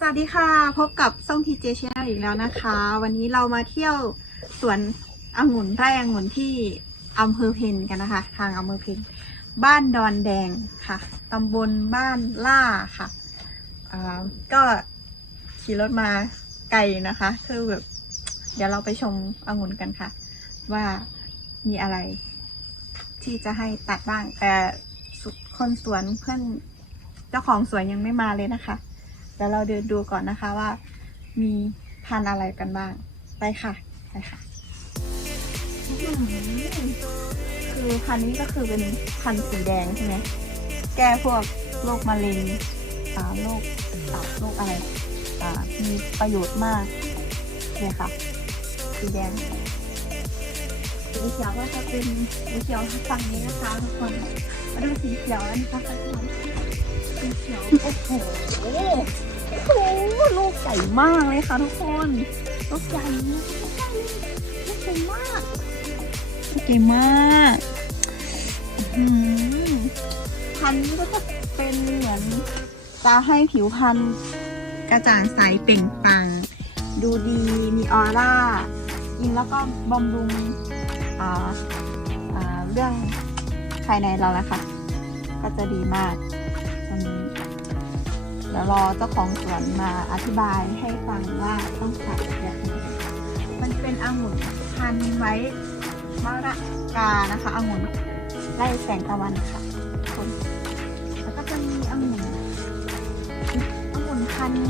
สวัสดีค่ะ พบกับซ่องทีเจชแนลอีกแล้วนะคะ วันนี้เรามาเที่ยวสวนองุ่นไร่องุ่นที่อำเภอเพนกันนะคะ ทางอำเภอเพนบ้านดอนแดงค่ะตำบลบ้านล่าค่ะก็ขี่รถมาไกลนะคะ คือแบบเดี๋ยวเราไปชมองุ่นกันค่ะ ว่ามีอะไรที่จะให้ตัดบ้างแต่คนสวนเพื่อนเจ้าของสวนยังไม่มาเลยนะคะ เดี๋ยวเราเดินดูก่อนนะคะว่า มีพันอะไรกันบ้าง ไปค่ะ ไปค่ะคือพันนี้ก็คือเป็นพันสีแดงใช่ไหม แก้พวกโรคมะเร็งอ่าโรคตับโรคอะไรอ่ามีประโยชน์มากเนี่ยค่ะ สีแดงสีเขียวก็จะเป็นสีเขียวฝั่งนี้นะคะทุกคนมาดูสีเขียวแล้วนะคะทุกคน สีเขียวโอ้โหโอ้โหลูกใหญ่มากเลยค่ะทุกคนลูกใหญ่มากลูกใหญ่ใหญ่มากลูกใหญ่มากพันก็จะเป็นเหมือนจะให้ผิวพรรณกระจ่างใสเปล่งปลั่งดูดีมีออร่ากินแล้วก็บำรุงอ่าเรื่องภายในเราแหละค่ะ ก็จะดีมาก เดี๋ยวรอเจ้าของสวนมาอธิบายให้ฟังว่าต้องตัดแบบไหนมันเป็นองุ่นพันไว้มะระกานะคะองุ่นไล่แสงตะวันค่ะทุกคนแล้วก็จะมีองุ่นองุ่นพันธุ์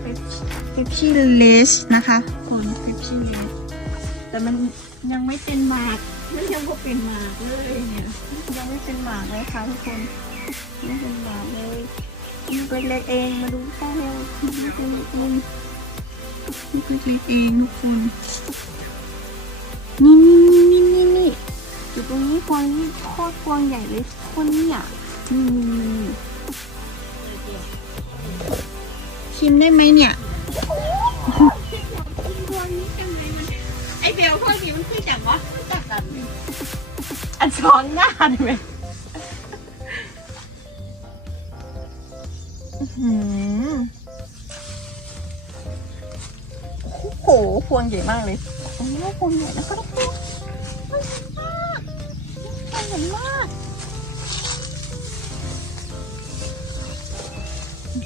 เฟปชี่เลสนะคะคนเฟปชี่เลสแต่มันยังไม่เป็นหมากมันยังไม่เป็นหมากเลยเนี่ยยังไม่เป็นหมากเลยค่ะทุกคนไม่เป็นหมากเลย นี่เล็กๆเองมาดูแค่เร็วนี่เป็นเล็กๆเองนี่เล็กๆเองทุกคนนี่นี่นี่นี่นี่อยู่ตรงนี้พวงนี้โคตรพวงใหญ่เลยคนเนี่ยนี่นี่นี่ชิมได้ไหมเนี่ยพวกนี้จังไงมันไอเบลพวกนี้มันคือจากวะจากกันอันช้อนหน้าได้ไหม หืมโอ้โห พวงใหญ่มากเลย โอ้โหพวงใหญ่นะคะทุกคนพวงใหญ่มาก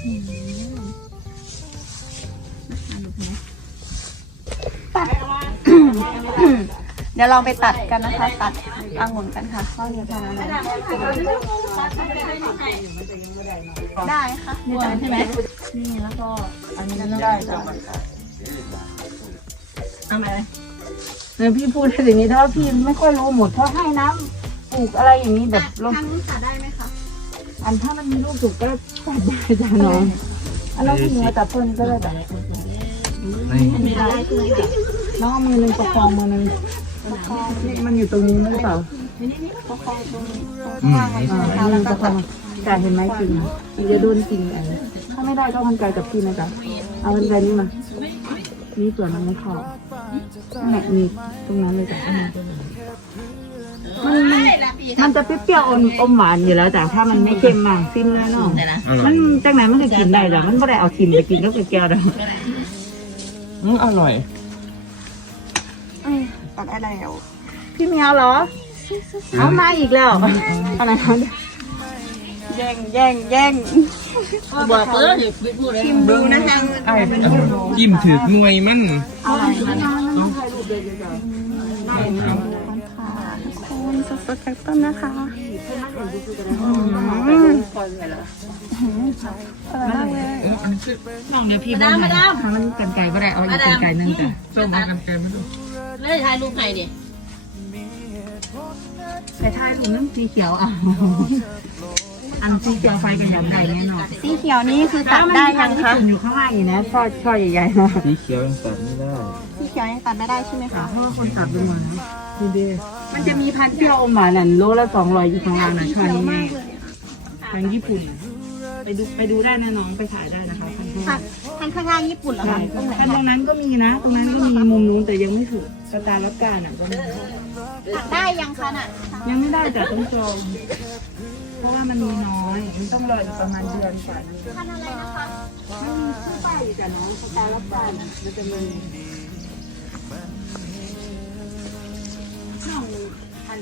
หญ่ม ดี๋ยวเราไปตัดกันนะคะ ตัดองุ่นกันค่ะว่าจะทำอะไรได้ค่ะนี่ใช่ไหมนี่แล้วก็อันนี้ได้จ้ะเอาไหมเนี่ยพี่พูดได้อย่างนี้ถ้าพี่ไม่ค่อยรู้หมดเพราะให้น้ำปลูกอะไรอย่างนี้แบบลงทางนู้นตัดได้ไหมคะอันถ้ามันมีลูกสุกก็ตัดได้จ้ะน้องอันนั้นพี่มาตัดต้นก็ได้แต่ไม่ได้ใช่ไหมคะน้องเอามือหนึ่งประคองมือหนึ่งประคอง นี่มันอยู่ตรงนี้หรือเปล่าประคองตรงนี้ตรงข้างไว้ใช่ไหมคะอันแล้นี้วปก็ระคอดงแต่เห็นไหมกิ่งกิ่งจะโดนกิ่งอะไรถ้าไม่ได้ก็กันไกลกับพี่นะจ๊ะเอากันไกลนี่มา นี่ส่วนมันไม่เข้าแหละนี่ตรงนั้นเลยจ้ะมันมันมันจะเปรี้ยวๆอมอมหวานอยู่แล้วแต่ถ้ามันไม่เค็มมากซิมแล้วเนาะมันจังไหนมันก็กินได้แต่มันไม่ได้เอาทิมไปกินก็เป็นแก้วได้ออร่อย อืมตัดได้แล้ว พี่เมียวเหรอ เอามาอีกแล้ว อะไรคะแย่งแย่งแย่งบอกเลยชิมดูนะคะไอ้จิ้มถือกหน่วยมันอะไรนะต้องถ่ายรูปเลยจ้ะค่ะทุกคนสดๆจากต้นนะคะอร่อยมากเลยน้องเดี๋ยวพี่มาดามมาดามมันกันไก่ก็ได้เอาอีกกันไก่นึงจ้ะส้มเอากันไกลไม่ดู แล้วถ่ายรูปใครดิใส่ท้ายถุงน้ำสีเขียวอะ อันสีเขียวไฟกันยำได้แน่นอนสีเขียวนี่คือตัดได้ยังคะอยู่ข้างล่างอยู่นะช่อช่อใหญ่ๆนะสีเขียวยังตัดไม่ได้ สีเขียวยังตัดไม่ได้ใช่ไหมคะเพราะว่าคนตัดลงมานะดีดีมันจะมีพันธุ์เปรี้ยวอมหวานนั่นโลละสองร้อยอยู่ข้างล่างนะช่อนี้แม่ทางญี่ปุ่น ไปดูไปดูได้นะน้องไปถ่ายได้นะ คะพันธุ์ข้างค่ะล่างทางข้างล่างญี่ปุ่นเหรอใช่คะตรงไหนพันธุ์ตรงนั้นก็มีนะ ตรงนั้นก็มีมุมนู้นแต่ยังไม่สุดสตาร์ลับการอะก็มีตัดได้ยังคะน่ะยังไม่ได้แต่ต้องจองเพราะว่ามันมีน้อยมันต้องรออีกประมาณเดือนกว่าพันธุ์อะไรนะคะขอขึ้นป้ายอยู่กับน้องสกายรับบ้านมันจะมีน้องพัน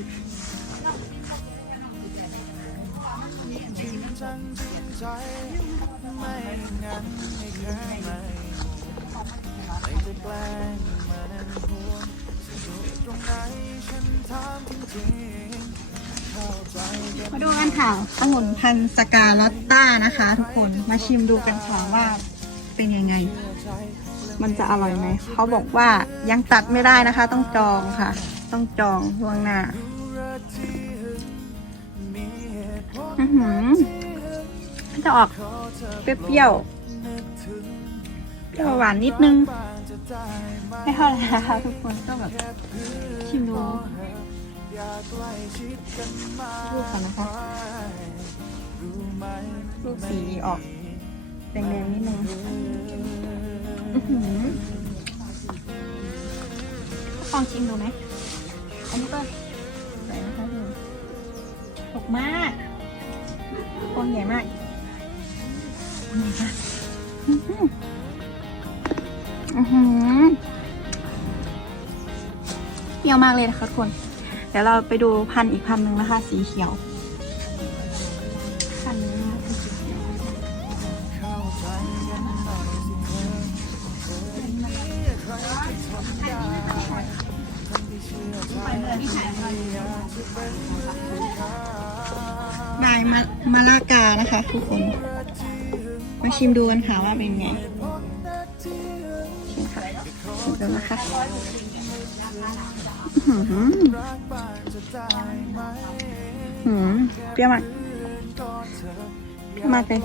มาดูกันค่ะองุ่นพันธุ์สกาลอตต้านะคะ ทุกคนมาชิมดูกันค่ะว่าเป็นยังไง มันจะอร่อยไหม เขาบอกว่ายังตัดไม่ได้นะคะ ต้องจองค่ะ ต้องจองล่วงหน้า อื้อหือ มันจะออกเปรี้ยวๆเปรี้ยวหวานนิดนึง ไม่เท่าไหร่นะคะทุกคนก็แบบชิมดูรูก่อนนะคะรูปสีออกแดงๆนิดนึงลองชิมดูไหมอันนี้ก็ใส่นะคะทุกคนตกมากกองใหญ่มากกองใหญ่มาก เปรี้ยวมากเลยนะคะทุกคน เดี๋ยวเราไปดูพันธุ์อีกพันธุ์หนึ่งนะคะ สีเขียวพันธุ์นี้นะคะเป็นสีเขียวนายมามาลากานะคะ ทุกคนมา ชิมดูกันค่ะว่าเป็นไงชิมค่ะชิมดูนะคะหือหืมเปรี้ยวมากเปรี้ยวมากเลย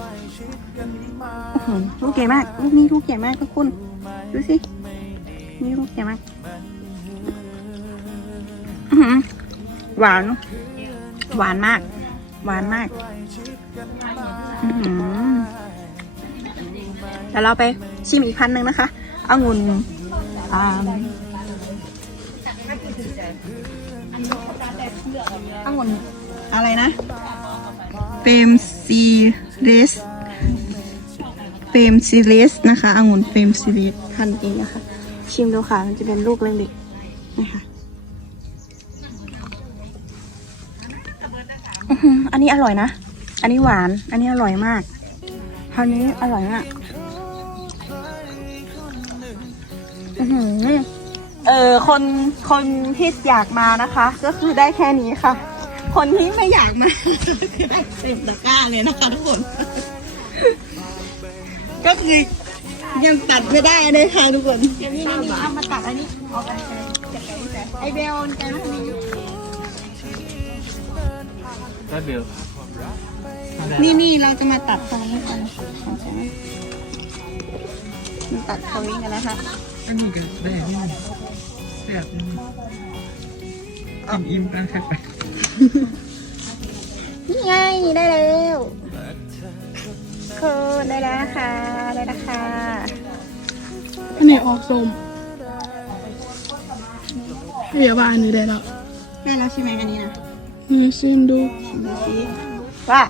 อื้อหือลูกใหญ่มาก ลูกนี้ลูกใหญ่มากทุกคนดูสิ นี่ลูกใหญ่มากหือหวาน หวานมาก หวานมาก อื้อหือเดี๋ยวเราไปชิมอีกพันหนึ่งนะคะองุ่นอ่าองุ่นอะไรนะเฟมซีเรสเฟมซีเรสนะคะองุ่นเฟมซีเรสพันเองนะคะ ชิมดูค่ะ มันจะเป็นลูกเล็กๆนะคะอันนี้อร่อยนะ อันนี้หวาน อันนี้อร่อยมากคราวนี้อร่อยมาก อื้อหือเออคนคนที่อยากมานะคะ ก็คือได้แค่นี้ค่ะ คนที่ไม่อยากมาคือได้เต็มตะกร้าเลยนะคะทุกคน ก็คือยังตัดไม่ได้เลยค่ะทุกคนนี่นี่นี่เอามาตัดอันนี้เอาไปไอเบลแกมาทำไมได้เบลนี่นี่เราจะมาตัดตรงนี้กันเข้าใจไหมมาตัดตรงนี้กันนะคะ อันนี้ก็ได้นี่แซ่บนี่อิ่มอิ่มๆกันแค่ไปนี่ไงได้แล้วคือได้แล้วนะคะได้แล้วค่ะอันไหนออกส้มเรียบานนี่ได้แล้วได้แล้วใช่ไหมอันนี้นะนี่ซิมดูชิมดูสิว่า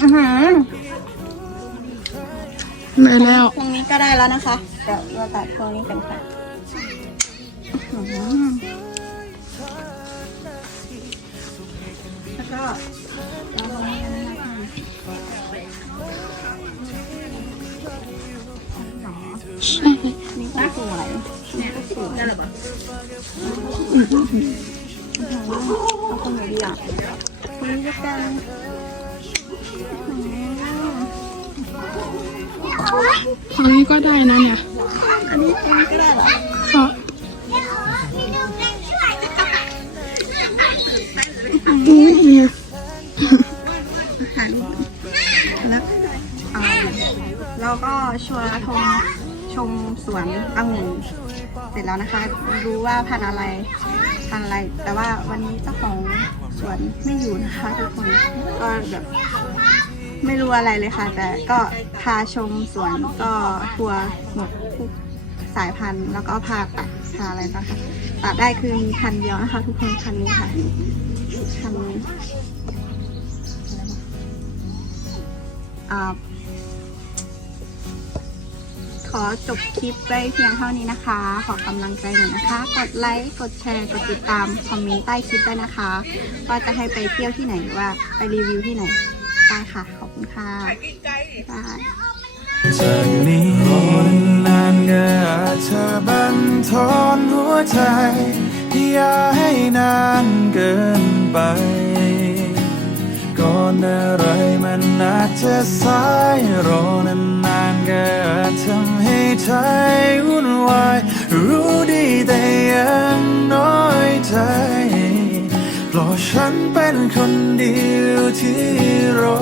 อือหือ ได้แล้ว ตรงนี้ก็ได้แล้วนะคะ เดี๋ยวเราตัดตรงนี้กันค่ะอื้อหือแล้วก็เอาตรงนี้กันนะคะนี่ก็สวยนี่ก็สวยได้หรอปะเอาตรงไหนดีอะตรงนี้ก็ได้ อันนี้ก็ได้นะเนี่ยอันนี้ตรงนี้ก็ได้เหรอก็อุ้ยเนี่ยถ่ายรูปแล้วเราก็ชวนชมชมสวนองุ่นเสร็จแล้วนะคะรู้ว่าพันอะไรพันอะไร แต่ว่าวันนี้เจ้าของสวนไม่อยู่นะคะทุกคนก็แบบ ไม่รู้อะไรเลยค่ะ แต่ก็พาชมสวนก็ทัวร์หมดทุกสายพันธุ์แล้วก็พาตัดพาอะไรนะคะตัดได้คือมีพันธุ์เดียวนะคะ ทุกคนพันธุ์นี้ค่ะพันธุ์อ่าอจบคลิปไปเพียงเท่านี้นะคะ ขอกำลังใจหน่อยนะคะ กดไลค์ กดแชร์ กดติดตาม คอมเมนต์ใต้คลิปได้นะคะ ว่าจะให้ไปเที่ยวที่ไหนหรือว่าไปรีวิวที่ไหน ได้ค่ะ ขอบคุณค่ะบายจากนี้รอนานๆก็อาจจะบันทอนหัวใจ อย่าให้นานเกินไป ก่อนอะไรมันอาจจะสายรอนานๆก็อาจทำให้ใจวุ่นวาย รู้ดีแต่ยังน้อยใจเพราะ ฉันเป็นคนเดียวที่รอ